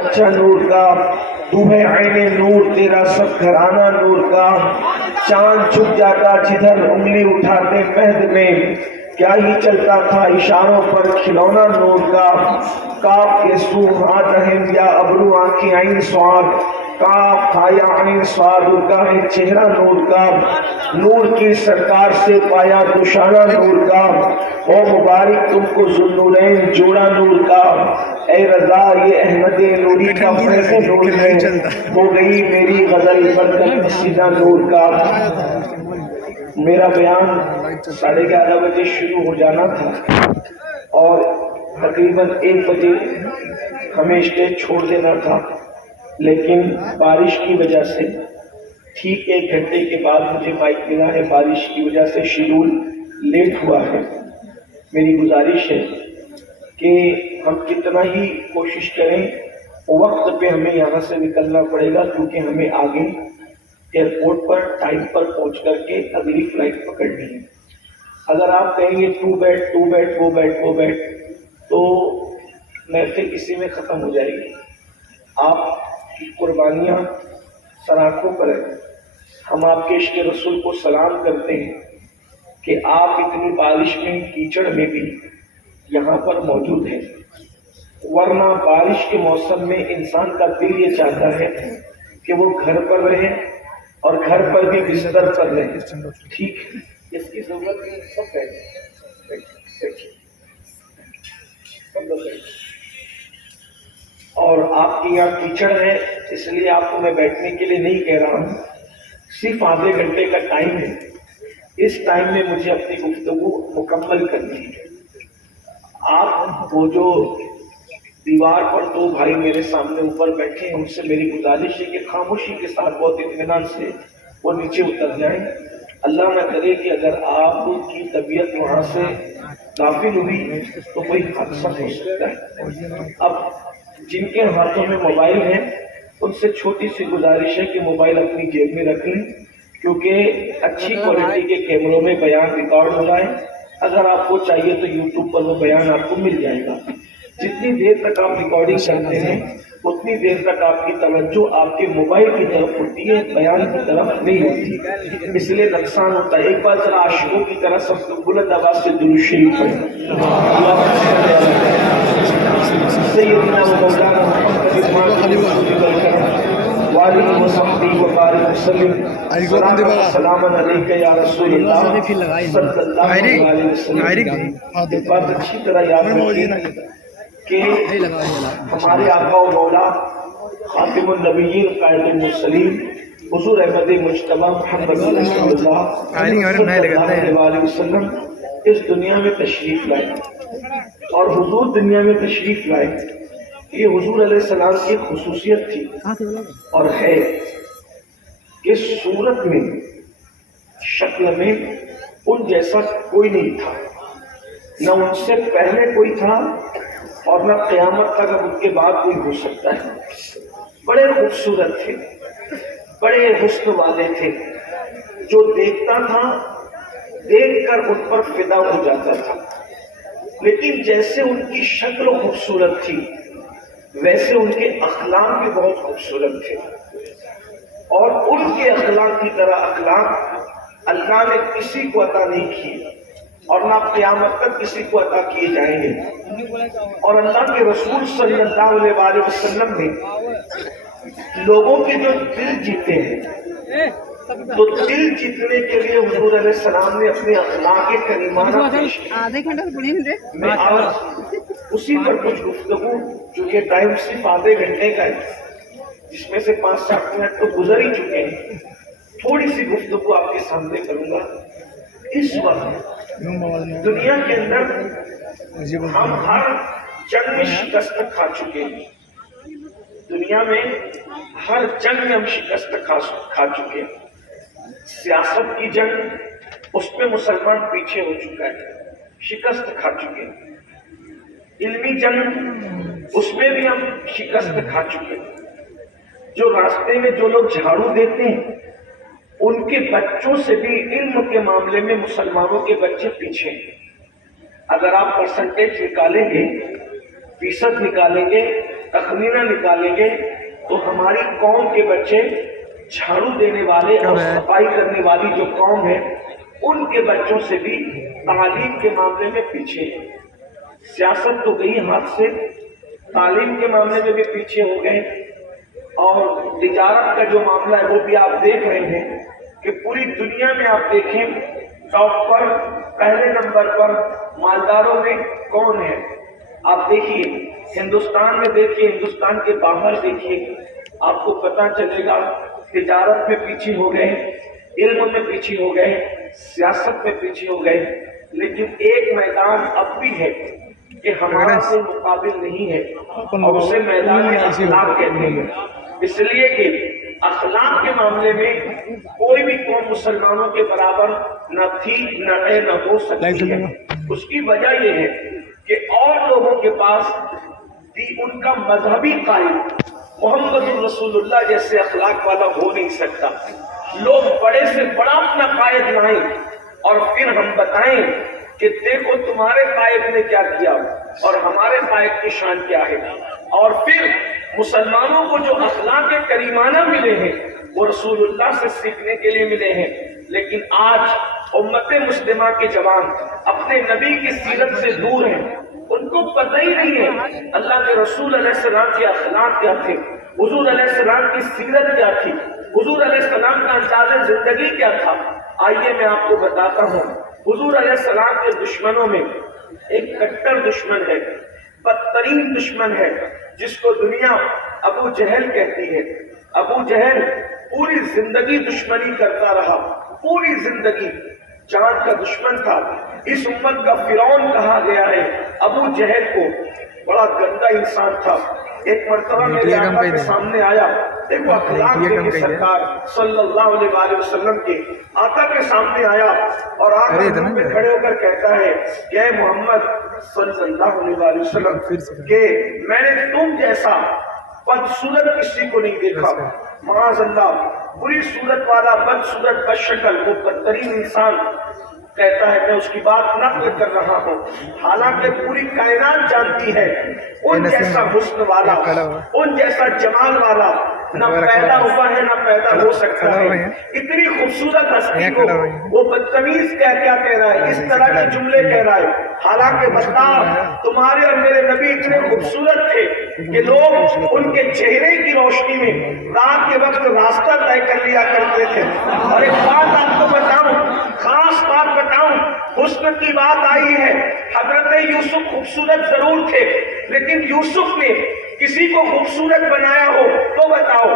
اچھا نور کا، تو ہے عین نور، تیرا سب گھرانہ نور کا، چاند چھپ جاتا جدھر انگلی اٹھاتے مہد میں، کیا ہی چلتا تھا اشاروں پر کھلونا نور کا، کاف کے سو ہاتھ رہن یا ابرو آنکھیں عین سواد، کاف کھایا عین سواد کا ہے چہرہ نور کا، نور کی سرکار سے پایا دوشانہ نور کا، او مبارک تم کو ذوالنورین جوڑا نور کا، اے رضا یہ احمد نوری کا فیض نور ہے، ہو گئی میری غزل برکت قصیدہ نور کا۔ میرا بیان 11:30 بجے شروع ہو جانا تھا اور تقریباً 1 بجے ہمیں اسٹیج چھوڑ دینا تھا، لیکن بارش کی وجہ سے ٹھیک 1 گھنٹے کے بعد مجھے مائک ملا ہے، بارش کی وجہ سے شیڈول لیٹ ہوا ہے۔ میری گزارش ہے کہ ہم کتنا ہی کوشش کریں وقت پہ ہمیں یہاں سے نکلنا پڑے گا، کیونکہ ہمیں آگے ایئرپورٹ پر ٹائم پر پہنچ کر کے اگلی فلائٹ پکڑنی ہے۔ اگر آپ کہیں گے ٹو بیٹ تو محفل اسی میں ختم ہو جائے گی۔ آپ کی قربانیاں سراخوں پر ہیں، ہم آپ کے عشق رسول کو سلام کرتے ہیں کہ آپ اتنی بارش میں کیچڑ میں بھی یہاں پر موجود ہیں، ورنہ بارش کے موسم میں انسان کا دل یہ چاہتا ہے کہ وہ گھر پر رہے اور گھر پر بھی بستر پر رہے۔ ٹھیک ہے، اس کی ضرورت نہیں، سب بیٹھے اور آپ کی یہاں کیچڑ ہے، اس لیے آپ کو میں بیٹھنے کے لیے نہیں کہہ رہا ہوں، صرف آدھے گھنٹے کا ٹائم ہے، اس ٹائم میں مجھے اپنی گفتگو مکمل کرنی ہے۔ آپ وہ جو دیوار پر 2 بھائی میرے سامنے اوپر بیٹھے ہیں، ان سے میری گزارش ہے کہ خاموشی کے ساتھ بہت اطمینان سے وہ نیچے اتر جائیں۔ اللہ نہ کرے کہ اگر آپ کی طبیعت وہاں سے غافل ہوئی تو کوئی حادثہ ہو سکتا ہے۔ اب جن کے ہاتھوں میں موبائل ہیں ان سے چھوٹی سی گزارش ہے کہ موبائل اپنی جیب میں رکھ لیں، کیونکہ اچھی کوالٹی کے کیمروں میں بیان ریکارڈ ہو رہا ہے۔ اگر آپ کو چاہیے تو یوٹیوب پر وہ بیان آپ کو مل جائے گا۔ جتنی دیر تک آپ ریکارڈنگ کرتے ہیں اتنی دیر تک آپ کی توجہ آپ کے موبائل کی طرف ہوتی ہے، بیان کی طرف نہیں ہوتی، اس لیے نقصان ہوتا ہے۔ ایک بار ذرا عاشقوں کی طرح سب کو بلند آواز سے درود شریف پڑھیں۔ سیدنا و مولانا محمد وعلیہ وصحبہ وبارک وسلم، سلام علیکہ یا رسول اللہ صلی اللہ علیہ وسلم۔ ایک بات اچھی طرح یاد رکھیے کہ ہمارے آقا و مولا خاتم النبیین قائد المرسلین حضور احمد مجتبی محمد رسول اللہ صلی اللہ علیہ وسلم اس دنیا میں تشریف لائے، اور حضور دنیا میں تشریف لائے یہ حضور علیہ السلام کی خصوصیت تھی اور ہے کہ صورت میں شکل میں ان جیسا کوئی نہیں تھا، نہ ان سے پہلے کوئی تھا اور نہ قیامت تک اب ان کے بعد کوئی ہو سکتا ہے۔ بڑے خوبصورت تھے، بڑے حسن والے تھے، جو دیکھتا تھا دیکھ کر ان پر فدا ہو جاتا تھا، لیکن جیسے ان کی شکل خوبصورت تھی ویسے ان کے اخلاق بھی بہت خوبصورت تھے، اور ان کے اخلاق کی طرح اخلاق اللہ نے کسی کو عطا نہیں کیے اور نہ قیامت تک کسی کو عطا کیے جائیں گے۔ اور اللہ کے رسول صلی اللہ علیہ وسلم نے لوگوں کے جو دل جیتے ہیں تو دل جیتنے کے لیے حضور علیہ السلام نے اپنے اخلاق کریمانہ پیش کیے۔ میں آج اسی پر کچھ گفتگو، چونکہ ٹائم صرف آدھے گھنٹے کا ہے جس میں سے 5-7 منٹ تو گزر ہی چکے ہیں، تھوڑی سی گفتگو آپ کے سامنے کروں گا۔ اس وقت دنیا کے اندر ہم ہر جنگ میں شکست کھا چکے ہیں، دنیا میں ہر جنگ میں ہم شکست کھا چکے ہیں۔ سیاست کی جنگ، اس میں مسلمان پیچھے ہو چکا ہے، شکست کھا چکے ہیں۔ علمی جنگ، اس میں بھی ہم شکست کھا چکے ہیں۔ جو راستے میں جو لوگ جھاڑو دیتے ہیں ان کے بچوں سے بھی علم کے معاملے میں مسلمانوں کے بچے پیچھے ہیں۔ اگر آپ پرسنٹیج نکالیں گے، فیصد نکالیں گے تخمینہ نکالیں گے تو ہماری قوم کے بچے جھاڑو دینے والے اور صفائی کرنے والی جو قوم ہے ان کے بچوں سے بھی تعلیم کے معاملے میں پیچھے ہیں. سیاست تو گئی ہاتھ سے، تعلیم کے معاملے میں بھی پیچھے ہو گئے، اور تجارت کا جو معاملہ ہے وہ بھی آپ دیکھ رہے ہیں کہ پوری دنیا میں آپ دیکھیں ٹاپ پر پہلے نمبر پر مالداروں میں کون ہے. آپ دیکھیے ہندوستان میں، دیکھیے ہندوستان کے باہر دیکھیے، آپ کو پتہ چلے گا تجارت میں پیچھے ہو گئے، علم میں پیچھے ہو گئے، سیاست میں پیچھے ہو گئے. لیکن ایک میدان اب بھی ہے کہ ہمارا کوئی مقابل نہیں ہے، اور اسے میدان اخلاق کہتے ہیں. اس لیے کہ اخلاق کے معاملے میں کوئی بھی قوم مسلمانوں کے برابر نہ تھی، نہ ہے، نہ ہو سکتی ہے. اس کی وجہ یہ ہے کہ اور لوگوں کے پاس بھی ان کا مذہبی قائد محمد رسول اللہ جیسے اخلاق والا ہو نہیں سکتا. لوگ بڑے سے بڑا اپنا قائد لائیں اور پھر ہم بتائیں کہ دیکھو تمہارے قائد نے کیا کیا اور ہمارے قائد کی شان کیا ہے. اور پھر مسلمانوں کو جو اخلاق کریمانہ ملے ہیں وہ رسول اللہ سے سیکھنے کے لیے ملے ہیں. لیکن آج امت مسلمہ کے جوان اپنے نبی کی سیرت سے دور ہیں، ان کو پتہ ہی نہیں ہے اللہ کے رسول علیہ السلام کے اخلاق کیا تھے، حضور علیہ السلام کی سیرت کیا تھی، حضور علیہ السلام کا انداز زندگی کیا تھا. آئیے میں آپ کو بتاتا ہوں. حضور علیہ السلام کے دشمنوں میں ایک کٹر دشمن ہے، بدترین دشمن ہے، جس کو دنیا ابو جہل کہتی ہے. ابو جہل پوری زندگی دشمنی کرتا رہا، پوری زندگی جان کا دشمن تھا. اس امت کا فرعون کہا گیا ہے ابو جہل کو. بڑا گندا انسان تھا. ایک مرتبہ میرے آقا کے سامنے آیا، دیکھو اخلاق کے سرکار صلی اللہ علیہ وآلہ وسلم کے آقا کے سامنے آیا اور آقا پہ کھڑے ہو کر کہتا ہے کہ اے محمد صلی اللہ علیہ وآلہ وسلم کہ میں نے تم جیسا بدصورت کسی کو نہیں دیکھا. معاذ اللہ، بری صورت والا، بدصورت، بدشکل، وہ بدترین انسان کہتا ہے میں اس کی بات نقل کر رہا ہوں، حالانکہ پوری کائنات جانتی ہے ان جیسا حسن والا، ان جیسا جمال والا نہ پیدا ہوا ہے نہ پیدا ہو سکتا ہے. اتنی خوبصورت ہستی کو وہ بدتمیز کیا کہہ رہا ہے، اس طرح کے جملے کہہ رہا ہے. حالانکہ بتا تمہارے اور میرے نبی اتنے خوبصورت تھے کہ لوگ ان کے چہرے کی روشنی میں رات کے وقت راستہ طے کر لیا کرتے تھے. اور ایک بات آپ کو بتاؤں، خاص بات بتاؤں، حسن کی بات آئی ہے. حضرت یوسف خوبصورت ضرور تھے، لیکن یوسف نے کسی کو خوبصورت بنایا ہو تو بتاؤ.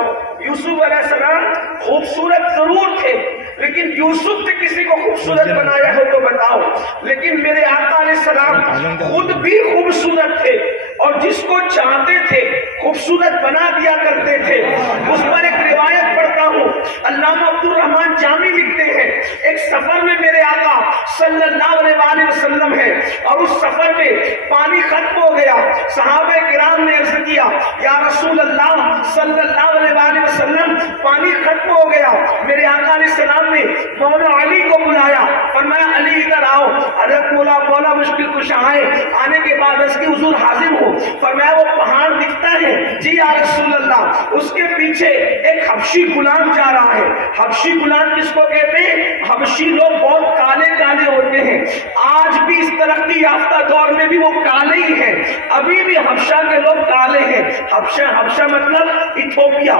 یوسف علیہ السلام خوبصورت ضرور تھے، لیکن یوسف نے کسی کو خوبصورت بنایا ہو تو بتاؤ. لیکن میرے آقا علیہ السلام خود بھی خوبصورت تھے اور جس کو چاہتے تھے خوبصورت بنا دیا کرتے تھے. اس پر ایک روایت پڑھتا ہوں، علامہ عبد الرحمن جامی لکھتے ہیں ایک سفر میں میرے آقا صلی اللہ علیہ وآلہ وسلم ہے اور اس سفر میں پانی ختم ہو گیا. صحابہ کرام نے عرض کیا یا رسول اللہ صلی اللہ علیہ وآلہ وسلم پانی ختم ہو گیا. میرے آقا علیہ السلام نے مولا علی کو بلایا، فرمایا علی ادھر آؤ. حضرت مولا مشکل کشا آئے، آنے کے بعد اس کی حضور حاضر ہو. فرمایا وہ پہاڑ دکھتا ہے؟ جی یا رسول اللہ. اس کے پیچھے ایک حبشی غلام جا رہا ہے. حبشی غلام کس کو کہتے ہیں؟ حبشی لوگ بہت کالے کالے ہوتے ہیں. آج بھی اس ترقی یافتہ دور میں بھی وہ کالے ہی ہیں، ابھی بھی حبشہ کے لوگ کالے ہیں. حبشہ مطلب ایتھوپیا،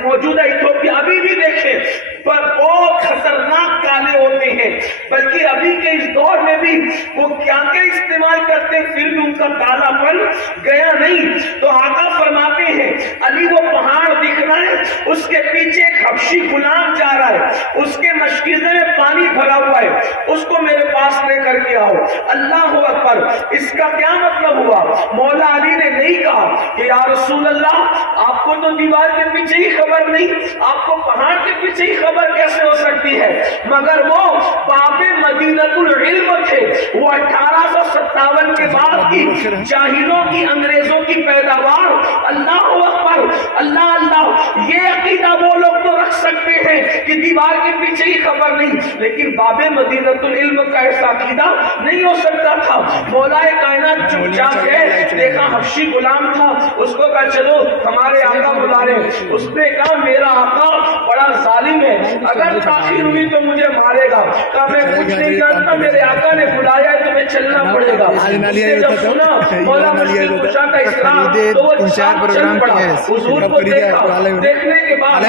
موجودہ ایتھوپیا. ابھی بھی دیکھیں پر بہت خطرناک کالے ہوتے ہیں، بلکہ ابھی کے اس دور میں بھی وہ کیا کیا استعمال کرتے ہیں پھر بھی ان کا کالا پن گیا نہیں. تو آقا فرماتے ہیں علی وہ پہاڑ دکھ رہا ہے، اس کے پیچھے ایک حبشی غلام جا رہا ہے، اس کے مشکیزے میں پانی بھرا ہوا ہے، اس کو میرے پاس لے کر کے آؤ. اللہ اکبر. اس کا کیا مطلب ہوا؟ مولا علی نے نہیں کہا کہ یا رسول اللہ آپ کو تو دیوار کے پیچھے ہی خبر نہیں، آپ کو پہاڑ کے پیچھے ہی خبر کیسے ہو سکتی ہے؟ مگر وہ باب مدینۃ العلم تھے. وہ 1857 کے بعد کی جاہلوں کی، انگریزوں کی پیداوار. اللہ اکبر، اللہ اللہ. یہ عقیدہ وہ لوگ تو رکھ سکتے ہیں کہ دیوار کے پیچھے ہی خبر نہیں، لیکن باب مدینۃ العلم کا ایسا عقیدہ نہیں ہو سکتا تھا۔ مولا کائنات چپ چاپ ہے، دیکھا حبشی غلام تھا، اس کو کہا چلو ہمارے آقا بلا رہے، اس نے کہا میرا آقا بڑا ظالم ہے، اگر تاخیر ہوئی تو مجھے مارے گا۔ کہا میں کچھ نہیں جانتا، میرے آقا نے بلایا ہے تمہیں چلنا پڑے گا۔ اس نے جب سنا مولا مشکل کشا کا اسلام تو وہ چاپ چل پڑا، حضور کو دیکھا، دیکھنے کے بعد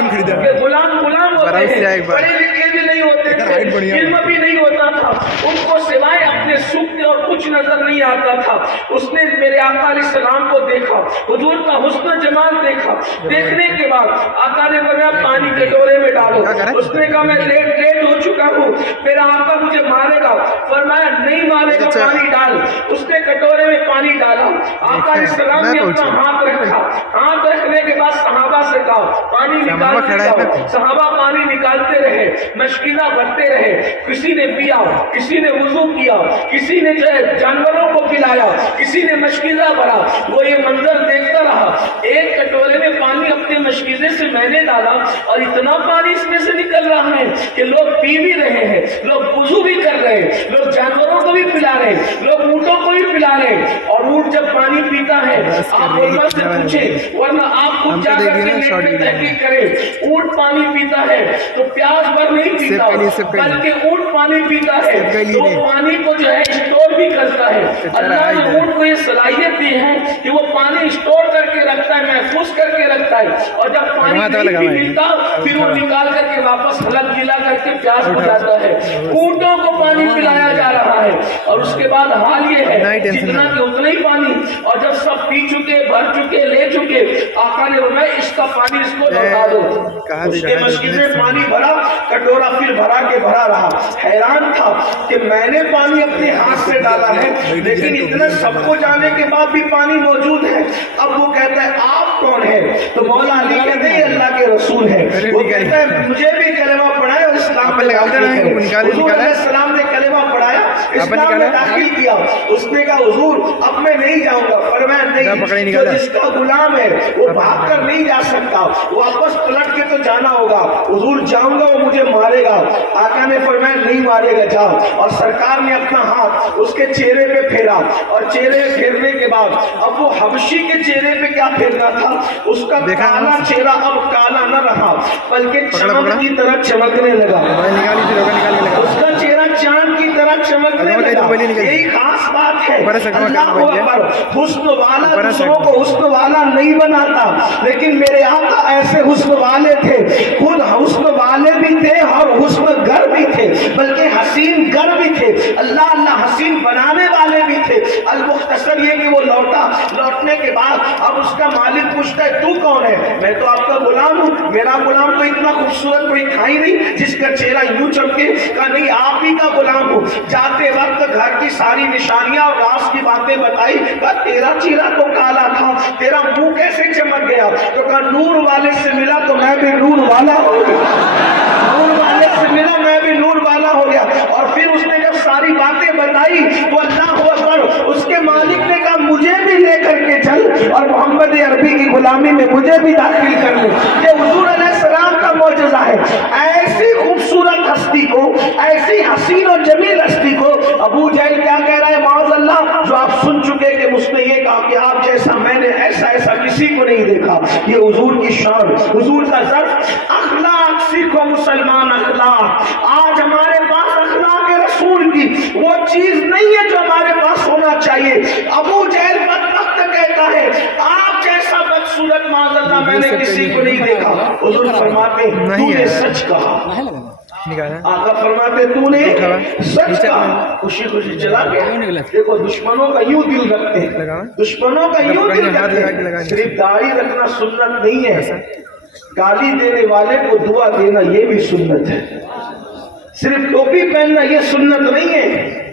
غلام غلام ہوتے ہیں، پڑھے لکھے بھی نہیں ہوتے تھے، علم بھی نہیں ہوتا تھا، ان کو سوائے اپنے سوکھتے اور کچھ نظر نہیں آتا تھا۔ اس نے میرے آقا علیہ السلام کو دیکھا، حضور کا حسن جمال دیکھا، دیکھنے کے بعد آقا نے فرمایا پانی کٹورے میں ڈالو۔ اس نے کہا میں لیٹ ہو چکا ہوں، میرا آقا مجھے مارے گا، فرمایا نہیں مارے گا، پانی ڈال۔ اس نے کٹورے میں پانی ڈالا، آقا علیہ السلام نے اپنا ہاتھ رکھا، ہاتھ رکھنے کے بعد صحابہ سے کہا پانی نکالتے جاؤ۔ صحابہ پانی نکالتے رہے، مشکلہ بھرتے رہے، کسی نے پیا، کسی نے وضو کیا، کسی نے جو ہے جانوروں کو پلایا، کسی نے مشکلہ بھرا۔ وہ یہ منظر دیکھتا رہا، ایک کٹورے میں پانی اپنے مشکلے سے میں نے ڈالا اور اتنا پانی اس میں سے نکل رہا ہے کہ لوگ پی بھی رہے ہیں، لوگ وضو بھی کر رہے ہیں، لوگ جانوروں کو بھی پلا رہے ہیں، لوگ اونٹوں کو بھی پلا رہے ہیں۔ اور اونٹ جب پانی پیتا ہے آپ علماء سے پوچھیں، ورنہ آپ خود جا کر کے نیٹ میں تحقیق کریں، اونٹ پانی پیتا ہے تو پیاس بھر نہیں پیتا، بلکہ اونٹ پانی پیتا ہے تو پانی کو جو ہے اسٹور بھی کرتا ہے۔ اللہ نے اونٹ کو یہ صلاحیت دی ہے کہ وہ پانی اسٹور کر کے رکھتا ہے، محفوظ کر کے رکھتا ہے، اور جب پانی نہیں بھی ملتا پھر وہ نکال کر کے واپس حلق گیلا کر کے پیاس بجھاتا ہے۔ اونٹوں کو پانی پلایا جا رہا ہے، اور اس کے بعد حال یہ ہے جتنا کہ اتنا ہی پانی، اور جب سب پی چکے، بھر چکے، لے چکے، آقا نے فرمایا اس کا پانی اس کو لوٹا دو۔ اس کے مشکل میں پانی بھرا، کٹورا پھر بھرا کے بھرا رہا، حیران تھا کہ میں نے پانی اپنے ہاتھ سے ڈالا ہے لیکن اتنے سب کو جانے کے بعد بھی پانی موجود ہے۔ اب وہ کہتا ہے آپ کون ہیں؟ تو مولا علی کہتے ہیں اللہ کے رسول ہیں۔ وہ کہتا ہے مجھے بھی کلمہ پڑھایا اور اسلام میں داخل کیا۔ حضور علیہ السلام نے کلمہ پڑھایا، اسلام میں داخل کیا۔ اس نے کہا حضور اب میں نہیں جاؤں گا، فرمایا نہیں، جو جس کا غلام ہے وہ بھاگ کر نہیں جا سکتا، واپس پلٹ کے تو جانا ہوگا۔ حضور جاؤں گا وہ مجھے مارے گا۔ آقا نے فرمایا نہیں مارے گا، جاؤ۔ اور سرکار نے اپنا ہاتھ اس کے چہرے پہ پھیرا، اور چہرے پھیرنے کے بعد اب وہ حبشی کے چہرے پہ کیا پھیرنا تھا، اس کا کالا چہرہ اب کالا نہ رہا بلکہ چمک کی طرح چمکنے لگا، اس کا چہرہ چاند کی طرح چمکنے لگا۔ یہی خاص بات ہے، اللہ اکبر، حسن والا دوسروں کو حسن والا نہیں بناتا، لیکن میرے آقا ایسے حسن والے تھے، خود حسن والے بھی تھے اور حسن گر بھی تھے، بلکہ حسین گر بھی تھے، اللہ اللہ حسین بنانے والے بھی تھے۔ المختصر یہ کہ وہ لوٹا، لوٹنے کے بعد اب اس کا مالک پوچھتا ہے تو کون ہے؟ میں تو آپ کا غلام ہوں، میرا غلام تو اتنا خوبصورت کوئی تھا ہی نہیں جس کا چہرہ یوں چمکے۔ کہا نہیں آپ ہی کا غلام ہوں۔ جاتے وقت گھر کی ساری نشانیاں اور راز کی باتیں بتائی۔ کہا تیرا چہرہ تو کالا تھا، تیرا منہ کیسے چمک گیا؟ تو کہا نور والے سے ملا تو میں بھی نور والا ہو گیا، نور والے سے ملا میں بھی نور والا ہو گیا۔ اور پھر اس نے جب ساری باتیں بتائی تو اللہ اکبر، اس کے مالک نے کہا مجھے بھی لے کر کے چل اور محمد عربی کی غلامی میں مجھے بھی داخل کر لے۔ یہ حضور علیہ السلام کا معجزہ ہے۔ ایسی خوبصورت ہستی کو، ایسی حسین اور جمیل ہستی کو ابو جہل کیا کہہ رہا ہے معاذ اللہ، جو آپ سن چکے کہ اس نے یہ کہا کہ آپ جیسا میں نے ایسا کسی کو نہیں دیکھا۔ یہ حضور کی شان، حضور کا ظرف۔ اخلاق سیکھو مسلمان، اخلاق۔ آج ہمارے پاس اخلاق رسول کی وہ چیز نہیں ہے جو ہمارے پاس ہونا چاہیے۔ ابو جہل بدبخت کہتا ہے آپ جیسا بدصورت معاذ اللہ میں نے کسی کو نہیں دیکھا۔ حضور فرماتے تو نے سچ کہا، آقا فرماتے تو نے سچ کہا، خوشی خوشی چلا گیا۔ دیکھو دشمنوں کا یوں دل رکھتے ہیں، دشمنوں کا یوں دل رکھتے ہیں۔ صرف داڑھی رکھنا سنت نہیں ہے، گالی دینے والے کو دعا دینا یہ بھی سنت ہے، صرف ٹوپی پہننا یہ سنت نہیں ہے،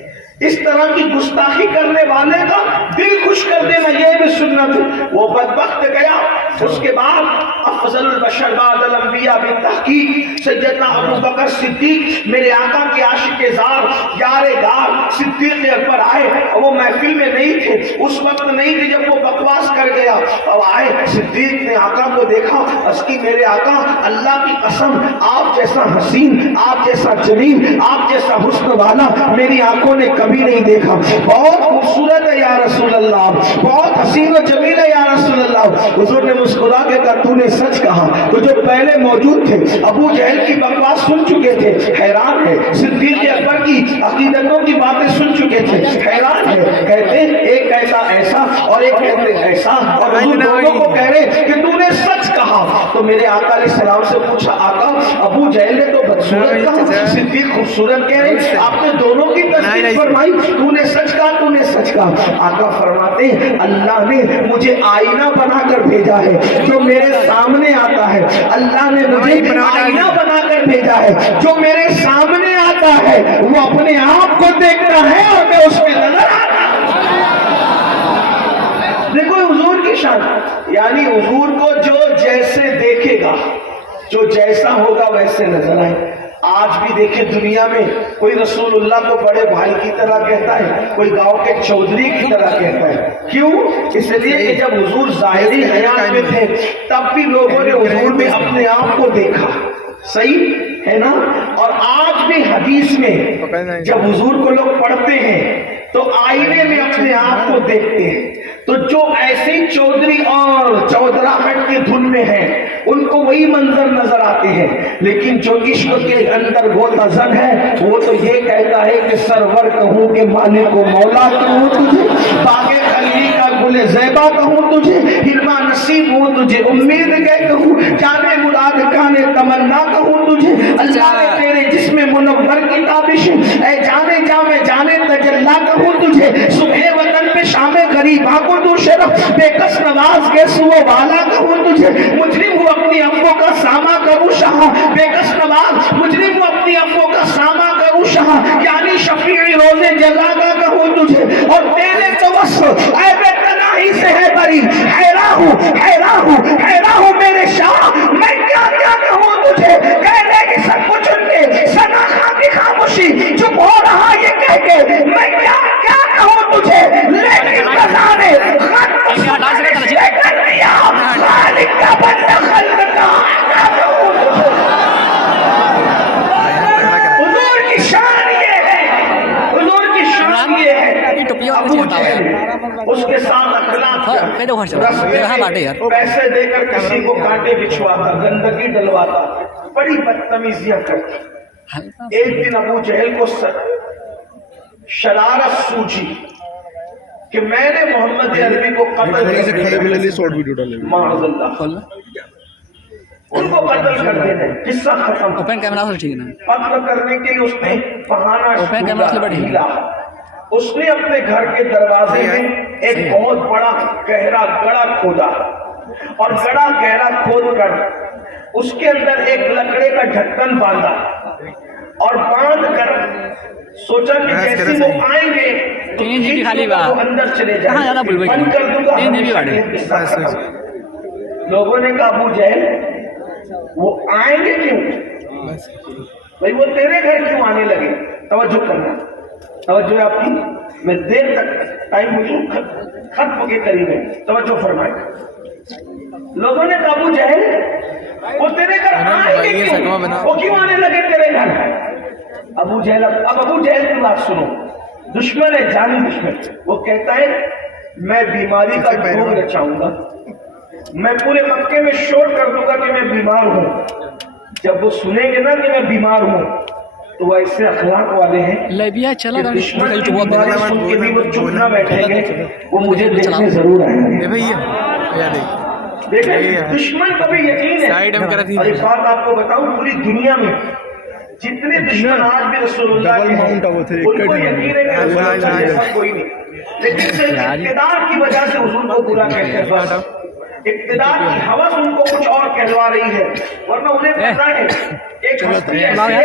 اس طرح کی گستاخی کرنے والے کا دل خوش کر دینا یہ بھی سنت ہے۔ وہ بدبخت گیا اس کے بعد افضل البشر بعد الانبیاء بالتحقیق سیدنا ابو بکر صدیق میرے آقا کے عاشق زار یار غار صدیق اکبر آئے. وہ محفل میں نہیں تھے, اس وقت نہیں تھے جب وہ بکواس کر گیا. اب آئے صدیق نے آقا کو دیکھا, اس کی میرے آقا اللہ کی قسم آپ جیسا حسین, آپ جیسا جمیل, آپ جیسا حسن والا میری آنکھوں نے کبھی نہیں دیکھا. بہت خوبصورت ہے یا رسول اللہ, بہت حسین و جمیل ہے یا رسول اللہ. حضور نے مسکرا کے کہا تو نے سچ کہا. تو جو پہلے موجود تھے ابو جہل کی بکواس سن چکے تھے, حیران ہے. صدیق اکبر کی عقیدتوں کی باتیں سن چکے تھے, حیران ہے. کہتے ایک کہتا ایسا اور ایک کہتے ایسا, اور حضور دونوں کو کہہ رہے کہ تو نے سچ کہا. تو میرے آقا علیہ السلام سے پوچھا آقا ابو جہل نے تو بدصورت کہا, صدیق خوبصورت کہہ رہے, آپ نے دونوں کی تصدیق فرمائی, تو نے سچ کہا, تو نے سچ کہا. آقا فرماتے اللہ نے مجھے آئینہ بنا کر بھیجا ہے جو میرے سامنے آتا ہے. اللہ نے مجھے آئینہ بنا کر بھیجا ہے جو میرے سامنے آتا ہے وہ اپنے آپ کو دیکھتا ہے اور میں اس میں نظر آتا ہوں. دیکھو حضور کی شان, یعنی حضور کو جو جیسے دیکھے گا, جو جیسا ہوگا ویسے نظر آئے. آج بھی دیکھیں دنیا میں کوئی رسول اللہ کو بڑے بھائی کی طرح کہتا ہے, کوئی گاؤں کے چودھری کی طرح کہتا ہے. کیوں؟ اس لیے کہ جب حضور ظاہری حیات میں تھے تب بھی لوگوں نے حضور میں اپنے آپ کو دیکھا. صحیح ہے نا؟ اور آج بھی حدیث میں جب حضور کو لوگ پڑھتے ہیں تو آئینے میں اپنے آپ کو دیکھتے ہیں. تو جو ایسے چودھری اور چودراہٹ کے دھن میں ہیں ان کو وہی منظر نظر آتے ہیں, لیکن جو عشق کے اندر وہ نظر ہے وہ تو یہ کہتا ہے کہ سرور کہوں کہ مالک و مولا کہوں تجھے, باغ خلیل کا گل زیبا کہوں تجھے, ہلما نصیب ہوں تجھے امید کے کہوں, جانے مراد کانے تمنا کہوں تجھے. اللہ نے تیرے جسم منور کی تابش اے جانے جا میں جانے تجلا کہوں تجھے. صبح وطن پہ شام غریباں کو تو شرف بے کس نواز کے سو والا کہوں تجھے. مجرم ہوں اپنی افو کا ساما کروں شاہ, بے کس نواز مجرم ہوں اپنی افو کا ساما کروں شاہ, یعنی شفیع روز جزا کا کہوں تجھے. اور تیرے توسط اے بے تناہی سے ہے بری, حیران ہوں حیران ہوں حیران ہوں میرے شاہ, میں کیا کیا کہوں تجھے. کہنے کی سب کچھ ان کے سنا خاں کی خاموشی چپ ہو رہا یہ کہہ کے میں کیا کیا کہوں تجھے. لیکن خزانے کر لیا خالق کا بندہ خلق کا. حضور کی شان یہ ہے, حضور کی شان یہ ہے. ابو جہل اس کے ساتھ اخلاق پیسے دے کر کسی کو کانٹے بچھواتا, گندگی ڈلواتا, بڑی بدتمیزیاں کرتا. ایک دن ابو جہل کو شرارت سوچی کہ میں نے محمد عربی کو قتل ان کو قتل کر دینا, قصہ ختم. قتل کرنے کے لیے اس نے بہانہ ڈھیلا. اس نے اپنے گھر کے دروازے میں ایک بہت بڑا گہرا گڑھا کھودا, اور گڑھا گہرا کھود کر اس کے اندر ایک لکڑے کا ڈھکن باندھا, اور باندھ کر سوچا کہ جیسے وہ آئیں گے تو اندر چلے جائیں, بند کر دوں گا. لوگوں نے کہا ابو جہل وہ آئیں گے کیوں بھائی, وہ تیرے گھر کیوں آنے لگے. توجہ کرنا, توجہ ہے آپ کی, میں دیر تک ٹائم ختم کے قریب ہے, توجہ فرمائیں. لوگوں نے کہا ابو جہل وہ تیرے گھر آئیں گے کیوں, وہ کیوں آنے لگے تیرے گھر. ابو جہل, اب ابو جہل کی بات سنو, دشمن ہے, جانی دشمن. وہ کہتا ہے میں بیماری کا ڈھونگ رچاؤں گا, میں پورے مکے میں شور کر دوں گا کہ میں بیمار ہوں. جب وہ سنیں گے نا کہ میں بیمار ہوں تو وہ ایسے اخلاق والے ہیں کہ دشمن کی بیماری سن کے بھی وہ چپ نہ بیٹھیں گے, وہ مجھے دیکھنے ضرور آئیں گے. دیکھیں دشمن کا بھی یقین ہے. اور ایک بات آپ کو بتاؤں, پوری دنیا میں جتنے دشمن آج بھی رسول اللہ کے ہیں ان کو یقین ہے کہ رسول اللہ جیسا کوئی نہیں, لیکن صرف اقتدار کی وجہ سے حضور کو برا کہتے ہیں. بس اقتدار کی ہوس ان کو کچھ اور کہلوا رہی ہے, ورنہ انہیں پتہ ہے ایک ہستی ایسی ہے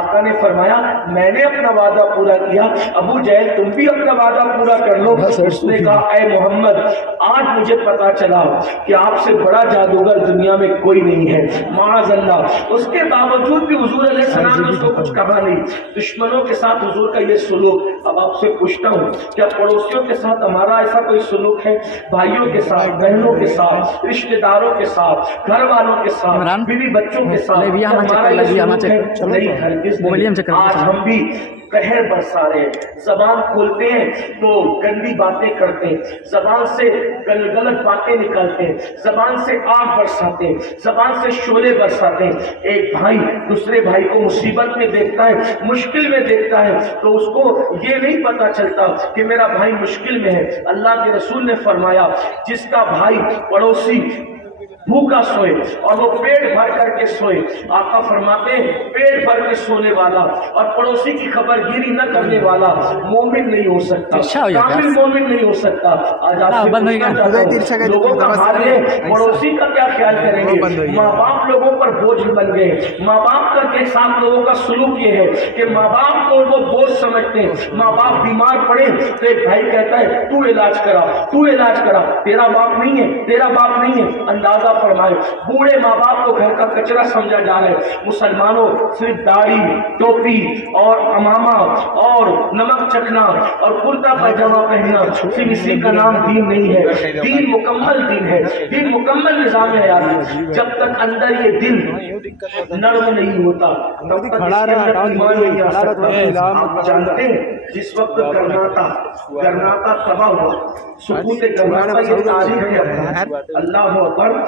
آقا نے فرمایا میں نے اپنا وعدہ پورا کیا، ابو جہل تم بھی اپنا وعدہ پورا کر لو۔ اس نے کہا اے محمد آج مجھے پتا چلا کہ آپ سے بڑا جادوگر دنیا میں کوئی نہیں ہے، معاذ اللہ۔ اس کے باوجود بھی حضور علیہ السلام نے اس کو کچھ کہا نہیں۔ دشمنوں کے ساتھ حضور کا یہ سلوک، اب آپ سے پوچھتا ہوں کیا پڑوسیوں کے ساتھ ہمارا ایسا کوئی سلوک ہے؟ بھائیوں کے ساتھ، بہنوں کے ساتھ، رشتہ داروں کے ساتھ، گھر والوں کے ساتھ، بیوی بچوں کے ساتھ ہمارا یہ سلوک ہے؟ نہیں، ہرگز نہیں۔ آج ہم بھی قہر برسا رہے ہیں، زبان کھولتے ہیں تو گندی باتیں کرتے ہیں، زبان سے غلط باتیں نکالتے ہیں، زبان سے آگ برساتے ہیں، زبان سے شعلے برساتے ہیں۔ ایک بھائی دوسرے بھائی کو مصیبت میں دیکھتا ہے، مشکل میں دیکھتا ہے تو اس کو یہ نہیں پتا چلتا کہ میرا بھائی مشکل میں ہے۔ اللہ کے رسول نے فرمایا جس کا بھائی پڑوسی بھوکا سوئے اور وہ پیٹ بھر کر کے سوئے، آقا فرماتے ہیں پیٹ بھر کے سونے والا اور پڑوسی کی خبر گیری نہ کرنے والا مومن نہیں ہو سکتا، کامل مومن نہیں ہو سکتا۔ آج آپ سے پوچھنا چاہتا ہوں لوگوں کا حال ہے، پڑوسی کا کیا خیال کریں گے؟ ماں باپ لوگوں پر بوجھ بن گئے، ماں باپ کا کے ساتھ لوگوں کا سلوک یہ ہے کہ ماں باپ کو وہ بوجھ سمجھتے ہیں۔ ماں باپ بیمار پڑے تو ایک بھائی کہتا ہے تو علاج کرا، تو علاج کرا، تیرا باپ نہیں ہے، تیرا باپ نہیں ہے۔ اندازہ فرمائے بوڑھے ماں باپ کو گھر کا کچرا سمجھا جا رہا ہے۔ مسلمانوں صرف داڑھی، ٹوپی اور امامہ اور نمک چکھنا اور کرتا پاجامہ پہننا صرف اسی کا نام دین نہیں ہے۔ دین مکمل دین ہے، دین مکمل نظام حیات ہے۔ جب تک اندر یہ دل نرم نہیں ہوتا تب تک اس کے اندر ایمان نہیں آ سکتا۔ آپ جانتے ہیں جس وقت گرناتا تباہ ہوا، سقوط گرناتا یہ تاریخ ہے، اللہ اکبر،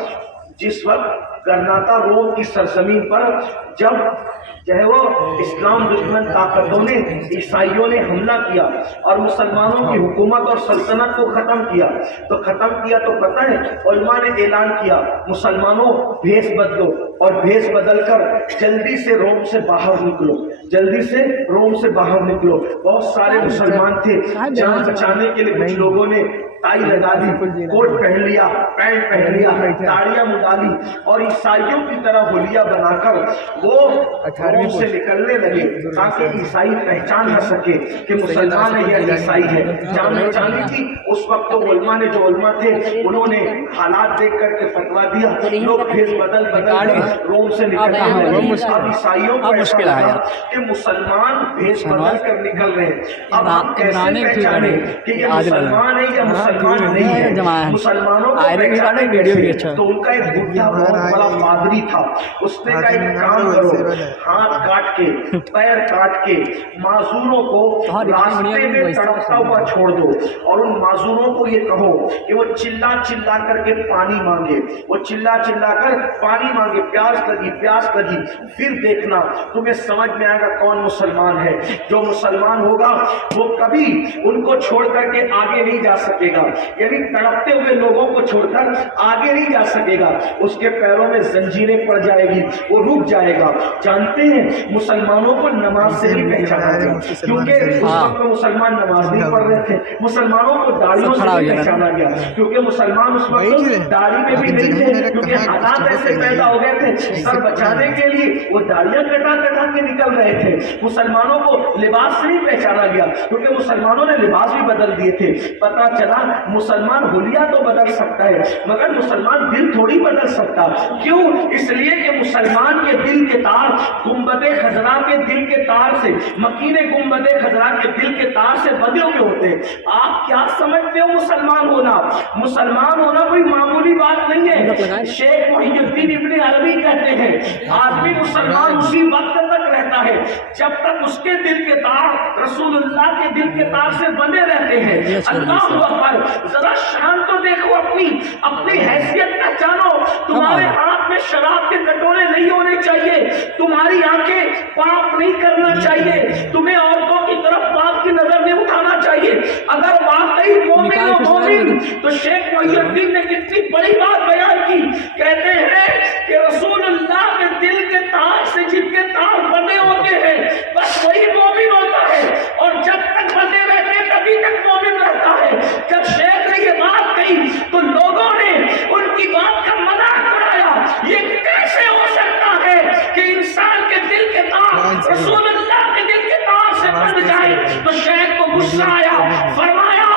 جس وقت گرناتا روم کی سرزمین پر جب جو ہے وہ اسلام دشمن طاقتوں نے عیسائیوں نے حملہ کیا اور مسلمانوں کی حکومت اور سلطنت کو ختم کیا تو پتہ ہے علماء نے اعلان کیا مسلمانوں بھیس بدلو، اور بھیس بدل کر جلدی سے روم سے باہر نکلو، جلدی سے روم سے باہر نکلو۔ بہت سارے مسلمان تھے، جان بچانے کے لیے کچھ لوگوں نے ٹائی لگا دی، کوٹ پہن لیا، پینٹ پہن لیا، داڑیاں مڈا لی اور عیسائیوں کی طرح حلیہ بنا کر وہ روم سے نکلنے لگے تاکہ عیسائی پہچان نہ سکے کہ مسلمان ہے یا عیسائی ہے۔ جان بچانی تھی اس وقت تو علماء نے، جو علماء تھے انہوں نے حالات دیکھ کر کے فتویٰ دیا، لوگ بھیس بدل روم سے نکلنے لگے۔ اب عیسائیوں کو ایسا لگا کہ مسلمان بھیس بدل کر نکل رہے ہیں، اب ہم کیسے پہچانے کہ یہ مسلمان ہے یا مسلمان نہیں ہے؟ مسلمانوں کو پہچانے کیسے؟ تو ان کا ایک بڈھا بہت بڑا پادری تھا، اس نے کہا ایک کام کرو، ہاتھ کاٹ کے پیر کاٹ کے معذوروں کو راستے میں تڑپتا ہوا چھوڑ دو اور ان معذوروں کو یہ کہو کہ وہ چلا چلا کر کے پانی مانگے، وہ چلا چلا کر پانی مانگے، پیاس لگی پیاس لگی، پھر دیکھنا تمہیں سمجھ میں آئے گا کون مسلمان ہے۔ جو مسلمان ہوگا وہ کبھی ان کو چھوڑ کر کے آگے نہیں جا سکے گا، یعنی تڑپتے ہوئے لوگوں کو چھوڑ کر آگے نہیں جا سکے گا، اس کے پیروں میں زنجیریں پڑ جائے گی، وہ رک جائے گا۔ جانتے ہیں مسلمانوں کو نماز سے بھی پہچانا گیا، کیونکہ اس وقت مسلمان نماز نہیں پڑھ رہے تھے۔ مسلمانوں کو داڑھیوں سے بھی پہچانا گیا کیونکہ مسلمان اس وقت داڑھی میں بھی نہیں تھے، کیونکہ حالات ایسے پیدا ہو گئے تھے، سر بچانے کے لیے وہ داڑیاں کٹا کٹا کے نکل رہے تھے۔ مسلمانوں کو لباس سے نہیں پہچانا گیا کیونکہ مسلمانوں نے لباس بھی بدل دیے تھے۔ پتا چلا مسلمان حلیہ تو بدل سکتا ہے مگر مسلمان دل تھوڑی بدل سکتا۔ کیوں؟ اس لیے کہ مسلمان کے دل کے تار گنبد خضرا کے دل کے تار سے، مکین گنبد خضرا کے دل کے تار سے بدے ہوئے ہوتے ہیں۔ آپ کیا سمجھتے ہو مسلمان ہونا؟ مسلمان ہونا کوئی معمولی بات نہیں ہے۔ شیخ محی الدین ابن عربی کہتے ہیں آدمی مسلمان اسی وقت تک رہتا ہے جب تک اس کے دل کے تار رسول اللہ کے دل کے تار سے بندے رہتے ہیں۔ اللہ اکبر، ذرا شان تو دیکھو، اپنی حیثیت کا جانو۔ تمہارے ہاتھ میں شراب کے کٹورے نہیں ہونے چاہیے، تمہاری آنکھیں پاپ نہیں کرنا چاہیے، تمہیں عورتوں کی طرف پاپ کی نظر نہیں اٹھانا چاہیے۔ اگر واقعی مومن ہو مومن تو شیخ محی الدین نے کتنی بڑی بات بیان کی، کہتے ہیں کہ رسول اللہ کے دل کے تار سے جن کے تار بندے ہوتے ہیں بس وہی مومن ہوتا ہے، اور جب تک بندے رہتے ہیں تبھی تک مومن رہتا ہے۔ جب شیخ نے یہ بات کہی تو لوگوں نے ان کی بات کا مذاق اڑایا، یہ کیسے ہو سکتا ہے کہ انسان کے دل کے تار رسول اللہ کے دل کے تار سے بند جائے تو شیخ کو غصہ آیا، فرمایا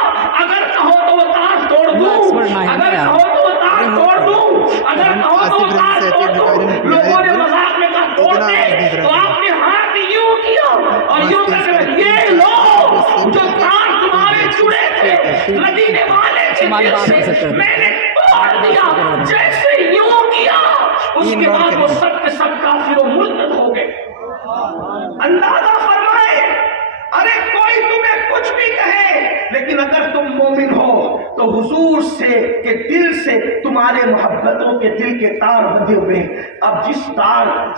اگر کہو تو وہ تار توڑ دوں، اگر کہو تو وہ تار توڑ دوں، اگر کہو تو وہ تار توڑ دوں۔ لوگوں نے مذاق میں کہا توڑ دے، تو آپ نے ہاتھ یوں کیا اور یوں کر کے یہ لو جو تار تمہارے جڑے تھے مدینے والے کے دل سے میں نے توڑ دیا۔ جیسے یوں کیا اس کے بعد وہ سب کے سب کافر و مرتد ہو گئے۔ اندازہ فرمائے، ارے کوئی تمہیں کچھ بھی کہے لیکن اگر تم مومن ہو تو حضور سے کے دل سے تمہارے محبتوں کے دل کے تار بندھے ہوئے ہیں۔ اب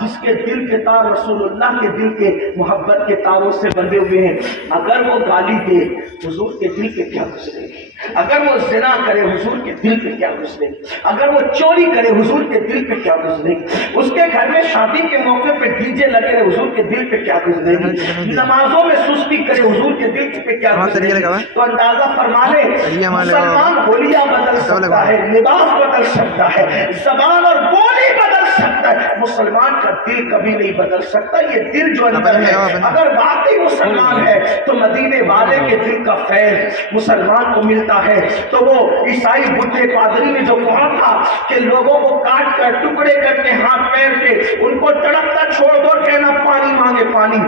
جس کے دل کے تار رسول اللہ کے دل کے محبت کے تاروں سے بندھے ہوئے ہیں، اگر وہ گالی دے حضور کے دل پہ کیا گزرے گی؟ اگر وہ زنا کرے حضور کے دل پہ کیا گزرے گی؟ اگر وہ چوری کرے حضور کے دل پہ کیا گزرے گی؟ اس کے گھر میں شادی کے موقع پہ ڈی جے لگے رہے حضور کے دل پہ کیا گزرے گی؟ نمازوں میں سستی کرے حضور کے دل پہ کیا گزرے گی؟ تو اندازہ فرما لے، مسلمان بولیاں بدل سکتا ہے، لباس بدل سکتا ہے، زبان اور بولی بدل سکتا ہے، مسلمان کا دل کبھی نہیں بدل سکتا۔ یہ دل جو اندر ہے اگر واقعی مسلمان ہے تو مدینے والے کے دل کا فیض مسلمان کو ملتا ہے۔ تو وہ عیسائی بڈھے پادری نے جو کہا تھا کہ لوگوں کو کاٹ کر ٹکڑے کر کے ہاتھ پیر کے ان کو تڑپتا چھوڑ دو، کہنا پانی مانگے پانی۔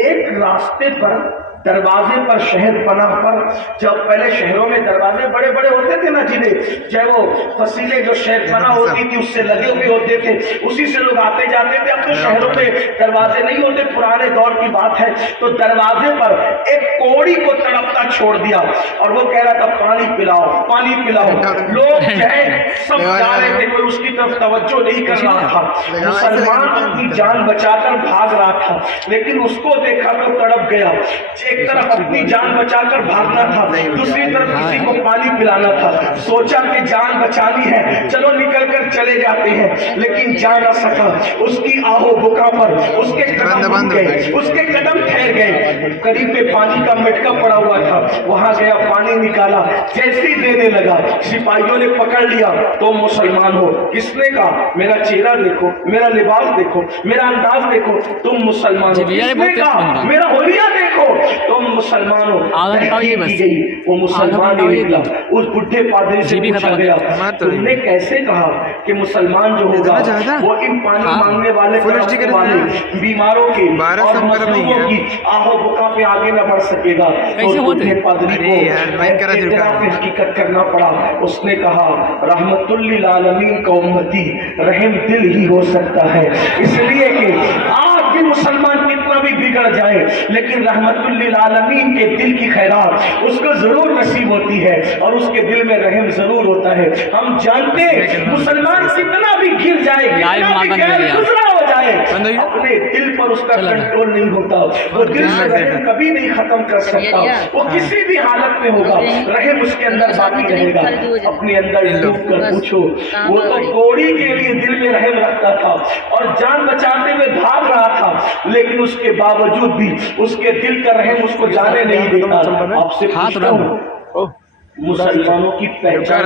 ایک راستے پر دروازے پر شہر پناہ پر، جب پہلے شہروں میں دروازے بڑے بڑے ہوتے تھے نا جنہیں چاہے وہ فصیلیں جو شہر پناہ ہوتی تھی اس سے لگے ہوئے ہوتے تھے، اسی سے لوگ آتے جاتے تھے۔ اب تو شہروں میں دروازے نہیں ہوتے، پرانے دور کی بات ہے۔ تو دروازے پر ایک کوڑی کو تڑپتا چھوڑ دیا اور وہ کہہ رہا تھا پانی پلاؤ پانی پلاؤ۔ لوگ سب جا رہے تھے، کوئی اس کی طرف توجہ نہیں کر رہا تھا۔ مسلمان اپنی جان بچا کر بھاگ رہا تھا لیکن اس کو دیکھا تو تڑپ گیا۔ ایک طرف اپنی جان بچا کر بھاگنا تھا، دوسری طرف کسی کو پانی پلانا تھا۔ سوچا کہ جان بچانی ہے، چلو نکل کر چلے جاتے ہیں، لیکن جا نہ سکا۔ اس کی آہو بکا پر اس کے قدم رک گئے، اس کے قدم ٹھہر گئے۔ قریب پہ پانی کا مٹکا پڑا ہوا تھا، وہاں گیا پانی نکالا، جیسے ہی دینے لگا سپاہیوں نے پکڑ لیا۔ تم مسلمان ہو؟ کس نے کہا؟ میرا چہرہ دیکھو، میرا لباس دیکھو، میرا انداز دیکھو، تم مسلمان ہو۔ کس نے کہا؟ میرا حلیہ دیکھو، تم مسلمان ہو۔ تحقیق کی گئی، وہ مسلمان ہی نکلا۔ اس بڈھے پادری سے پوچھا گیا تم نے کیسے کہا کہ مسلمان جو ہوگا وہ ان پانی مانگنے والے بیماروں کے اور مظلوموں کی آہو بکا پہ آگے نہ بڑھ سکے گا؟ تو بڈھے پادری کو اعتراف حقیقت کرنا پڑا۔ اس نے کہا رحمت للعالمین کا امتی رحم دل ہی ہو سکتا ہے، اس لیے کہ آج بھی مسلمان کتنا بھی بگڑ جائے لیکن رحمت للعالمین کے دل کی خیرات اس کو ضرور نصیب ہوتی ہے اور اس کے دل میں رحم ضرور ہوتا ہے۔ ہم جانتے ہیں مسلمان کتنا بھی گر جائے، کتنا بھی غیر گزرا ہو جائے، اپنے دل پر اس کا کنٹرول نہیں ہوتا۔ وہ دل سے رحم کبھی نہیں ختم کر سکتا، وہ کسی بھی حالت میں ہوگا رحم اس کے اندر باقی رہے گا۔ اپنے اندر ڈوب کر پوچھو، وہ تو کوڑی کے لیے دل میں رحم رکھتا تھا اور جان بچاتے ہوئے بھاگ رہا تھا، لیکن اس کے باوجود بھی اس کے دل کا رحم اس کو جانے نہیں دیتا۔ آپ سے پوچھتا ہوں مسلمانوں کی پہچان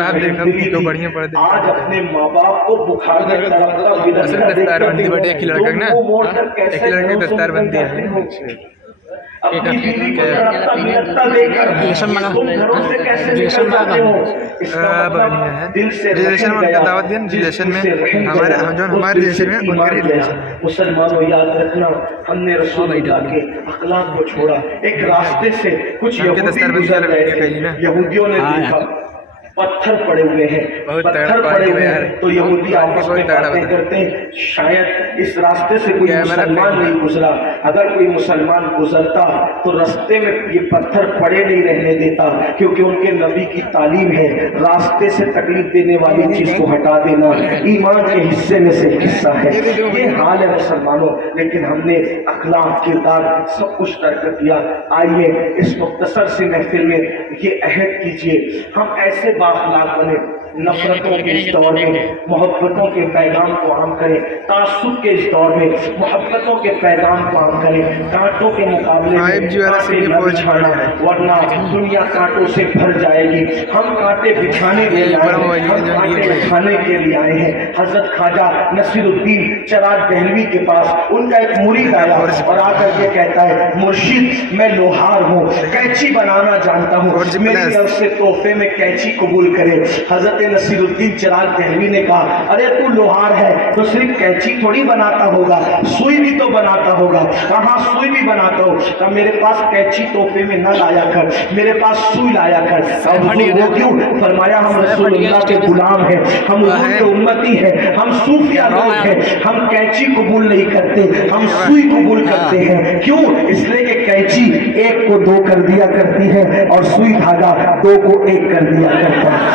آج اپنے ماں باپ کو بخار میں تڑپتا اپنی بیوی کو تڑپتا بلکتا دیکھ کر تم گھروں سے کیسے نکل جاتے ہو؟ اس کا مطلب دل سے رحم گیا۔ مسلمانوں یاد رکھنا، ہم نے رسول اللہ کے اخلاق کو چھوڑا۔ ایک راستے سے کچھ یہودی گزر رہے تھے، یہودیوں نے دیکھا پتھر پڑے ہوئے ہیں، پتھر پڑے ہوئے ہیں، تو یہودی آپس میں باتیں کرتے ہیں شاید اس راستے سے کوئی مسلمان نہیں گزرا۔ اگر کوئی مسلمان گزرتا تو راستے میں یہ پتھر پڑے نہیں رہنے دیتا، کیونکہ ان کے نبی کی تعلیم ہے راستے سے تکلیف دینے والی چیز کو ہٹا دینا ایمان کے حصے میں سے حصہ ہے۔ یہ حال ہے مسلمانوں، لیکن ہم نے اخلاق، کردار سب کچھ ترک دیا۔ آئیے اس مختصر سی محفل میں یہ عہد کیجیے ہم ایسے اخلاق بنے نفرتوں کے اس دور میں محبتوں کے پیغام کو عام کریں، تعصب کے اس دور میں محبتوں کے پیغام کو عام کریں، کانٹوں کے مقابلے میں کانٹے نہ بچھانا، ورنہ دنیا کانٹوں سے بھر جائے گی۔ ہم کانٹے بچھانے کے لیے آئے ہیں، ہم کانٹے بچھانے کے لیے آئے ہیں۔ حضرت خواجہ نصیر الدین چراغ دہلوی کے پاس ان کا ایک مرید آیا اور آ کر کے کہتا ہے، مرشد میں لوہار ہوں، قینچی بنانا جانتا ہوں، میری طرف سے تحفے میں قینچی قبول کرے۔ حضرت نصیر الدین چراغ دہلوی نے کہا، ارے تو لوہار ہے تو صرف قینچی تھوڑی بناتا ہوگا، سوئی بھی تو بناتا ہوگا۔ کہاں سوئی بھی بناتا ہو؟ کہا میرے پاس قینچی تحفے میں نہ لایا کر، میرے پاس سوئی لایا کر۔ وہ کیوں؟ فرمایا ہم رسول اللہ کے غلام ہیں، ہم حضور کے امتی ہیں، ہم صوفیہ لوگ ہیں، ہم قینچی قبول نہیں کرتے، ہم سوئی قبول کرتے ہیں۔ کیوں؟ اس لیے کہ قینچی ایک کو دو کر دیا کرتی ہے اور سوئی دھاگا دو کو ایک کر دیا کرتا ہے۔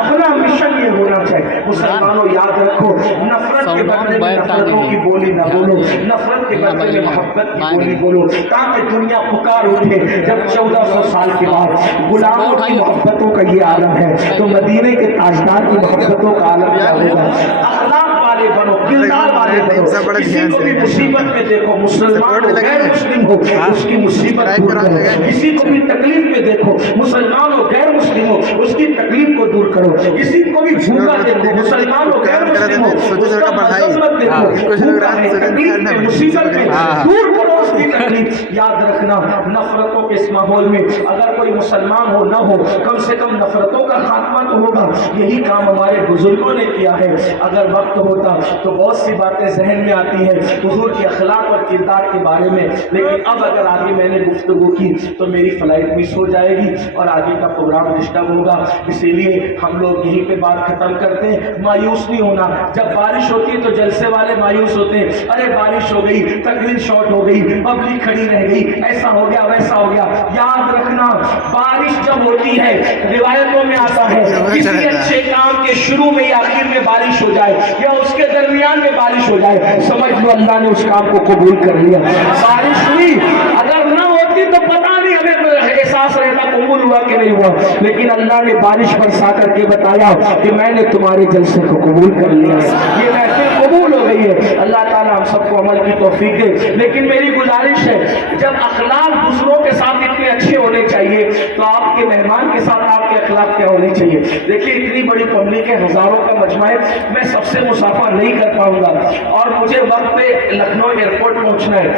اپنا مشن یہ ہونا چاہیے۔ مسلمانوں یاد رکھو، نفرت کے بدلے میں نفرتوں کی بولی نہ بولو، نفرت کے بدلے میں محبت کی بولی بولو، تاکہ دنیا پکار اٹھے۔ جب 1400 سال کے بعد غلاموں کی محبتوں کا یہ عالم ہے تو مدینے کے تاجدار کی محبتوں کا عالم کیا ہوگا؟ اخلاق والے بنو، کردار والے بنو۔ کسی کو بھی مصیبت میں دیکھو، مسلمان ہو غیر مسلم ہو، اس کی مصیبت دور کرو۔ کسی کو بھی تکلیف میں دیکھو، مسلمان ہو غیر مسلم ہو، اس کی تکلیف کو دور کرو۔ کسی کو بھی بھوکا دیکھو، مسلمان ہو غیر مسلم ہو، اس کا مذہب مت دیکھو، بھوکا ہے، تکلیف میں، مصیبت میں، دور کرو اس کی تکلیف۔ یاد رکھنا، نفرتوں کے اس ماحول میں اگر کوئی مسلمان ہو نہ ہو، کم سے کم نفرتوں کا خاتمہ تو ہوگا۔ یہی کام ہمارے بزرگوں نے کیا ہے۔ اگر وقت ہوتا تو بہت سی باتیں ذہن میں آتی ہیں حضور کے اخلاق اور کردار کے بارے میں، لیکن اب اگر آگے میں نے گفتگو کی تو میری فلائٹ مس ہو جائے گی اور آگے کا پروگرام ڈسٹرب ہوگا۔ اسی لیے ہم لوگ یہیں پہ بات ختم کرتے ہیں۔ مایوس نہیں ہونا، جب بارش ہوتی ہے تو جلسے والے مایوس ہوتے ہیں، ارے بارش ہو گئی، تقریر شارٹ ہو گئی، پبلک کھڑی رہ گئی، ایسا ہو گیا ویسا ہو گیا۔ یاد رکھنا، بارش جب ہوتی ہے روایتوں میں آتا ہے کسی اچھے کام کے شروع میں یا آخر میں بارش ہو جائے یا اس کے درمیان میں بارش ہو جائے، سمجھ لو اللہ نے اس کام کو قبول کر لیا۔ بارش ہوئی، اگر نہ ہوتی تو پتہ نہیں ہمیں احساس رہتا قبول ہوا کہ نہیں ہوا، لیکن اللہ نے بارش برسا کر کے بتایا کہ میں نے تمہارے جلسے کو قبول کر لیا ہے، یہ محفل قبول ہو گئی ہے۔ اللہ تعالیٰ ہم سب کو عمل کی توفیق دے۔ لیکن میری گزارش ہے، جب اخلاق دوسروں کے ساتھ اتنے اچھے ہونے چاہیے تو آپ کے مہمان کے ساتھ آپ کے اخلاق کیا ہونے چاہیے؟ دیکھیے اتنی بڑی پبلک ہے، ہزاروں کا مجمع ہے، میں سب سے مصافحہ نہیں کر پاؤں گا اور مجھے وقت پہ لکھنؤ ایئرپورٹ پہنچنا ہے۔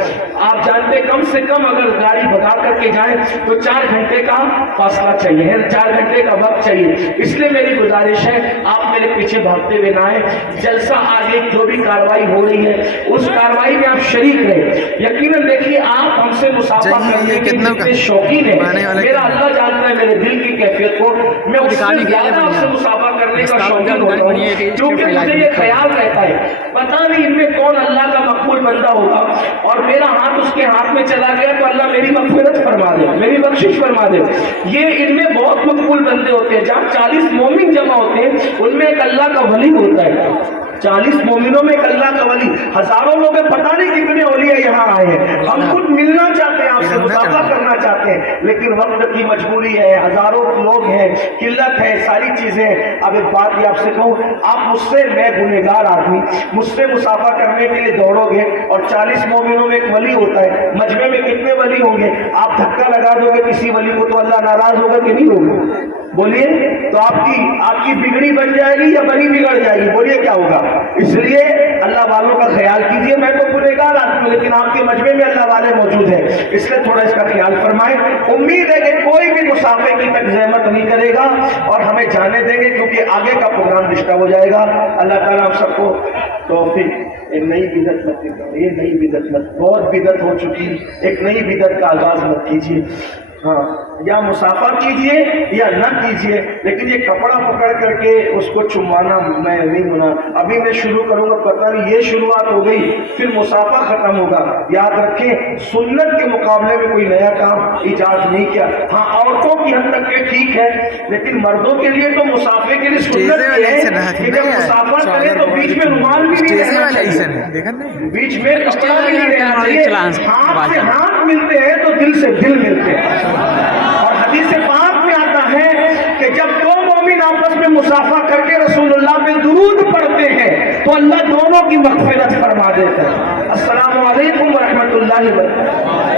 آپ جانتے کم سے کم اگر گاڑی بھگا کر کے جائیں تو 4 گھنٹے کا فاصلہ چاہیے، 4 گھنٹے کا وقت چاہیے۔ اس لیے میری گزارش ہے آپ میرے پیچھے بھاگتے ہوئے نہ آئیں، جلسہ آگے جو بھی کاروائی ہو رہی ہے اس کاروائی میں آپ شریک رہیں۔ یقیناً دیکھیے آپ ہم سے مصافحہ کرنے کے کتنے شوقین ہیں، میرا اللہ جانتا ہے میرے دل کی کیفیت کو، میں اس سے زیادہ آپ سے مصافحہ کرنے کا شوقین ہوتا ہوں، کیونکہ مجھے یہ خیال رہتا ہے پتہ نہیں ان میں کون اللہ کا مقبول بندہ ہوگا اور میرا ہاتھ اس کے ہاتھ میں چلا گیا تو اللہ میری مغفرت فرما دے، میری بخشش فرما دے۔ یہ ان میں بہت مقبول بندے ہوتے ہیں، جہاں 40 مومن جمع ہوتے ہیں ان میں ایک اللہ کا ولی ہوتا ہے، 40 مومنوں میں ایک اللہ کا ولی، ہزاروں لوگ پتہ نہیں کتنے اولیاء یہاں آئے ہیں۔ ہم خود ملنا چاہتے ہیں، آپ سے مصافحہ کرنا چاہتے ہیں، لیکن وقت کی مجبوری ہے، ہزاروں لوگ ہیں، قلت ہے، ساری چیزیں۔ اب ایک بات یہ آپ سے کہوں، آپ مجھ سے، میں گنہگار آدمی، مجھ سے مصافحہ کرنے کے لیے دوڑو گے اور 40 مومنوں میں ایک ولی ہوتا ہے، مجمع میں کتنے ولی ہوں گے؟ آپ دھکا لگا دو گے کسی ولی کو تو اللہ ناراض ہوگا کہ نہیں ہوگا؟ بولیے تو آپ کی بگڑی بن جائے گی یا بنی بگڑ جائے گی؟ بولیے کیا ہوگا؟ اس لیے اللہ والوں کا خیال کیجیے۔ میں تو گنہگار آدمی ہوں لیکن آپ کے مجمع میں اللہ والے موجود ہیں، اس لیے تھوڑا اس کا خیال فرمائیں۔ امید ہے کہ کوئی بھی مصافحے کی تک زحمت نہیں کرے گا اور ہمیں جانے دیں گے کیونکہ آگے کا پروگرام ڈسٹرب ہو جائے گا۔ اللہ تعالیٰ ہم سب کو توفیق۔ ایک نئی بدعت مت کیجیے، یہ نئی بدعت مت، بہت بدعت ہو چکی، ایک نئی بدعت کا آغاز مت کیجیے۔ ہاں، یا مصافحہ کیجیے یا نہ کیجیے، لیکن یہ کپڑا پکڑ کر کے اس کو چمانا میں نہیں ہونا۔ ابھی میں شروع کروں گا، پتہ نہیں یہ شروعات ہو گئی پھر مصافحہ ختم ہوگا۔ یاد رکھیں سنت کے مقابلے میں کوئی نیا کام ایجاد نہیں کیا۔ ہاں عورتوں کی حد تک کے ٹھیک ہے، لیکن مردوں کے لیے تو مصافحے کے لیے سنت یہ ہے کہ جب مصافحہ کریں تو بیچ میں رومال بھی نہیں رہنا چاہیے، بیچ میں کپڑا بھی نہیں رہنا چاہیے۔ ہاتھ سے ہاتھ ملتے ہیں تو دل سے دل ملتے ہیں، اور حدیث پاک میں آتا ہے کہ جب دو مومن آپس میں وہ اللہ دونوں کی مغفرت فرما دیتا ہے۔ السلام علیکم ورحمۃ اللہ وبرکاتہ۔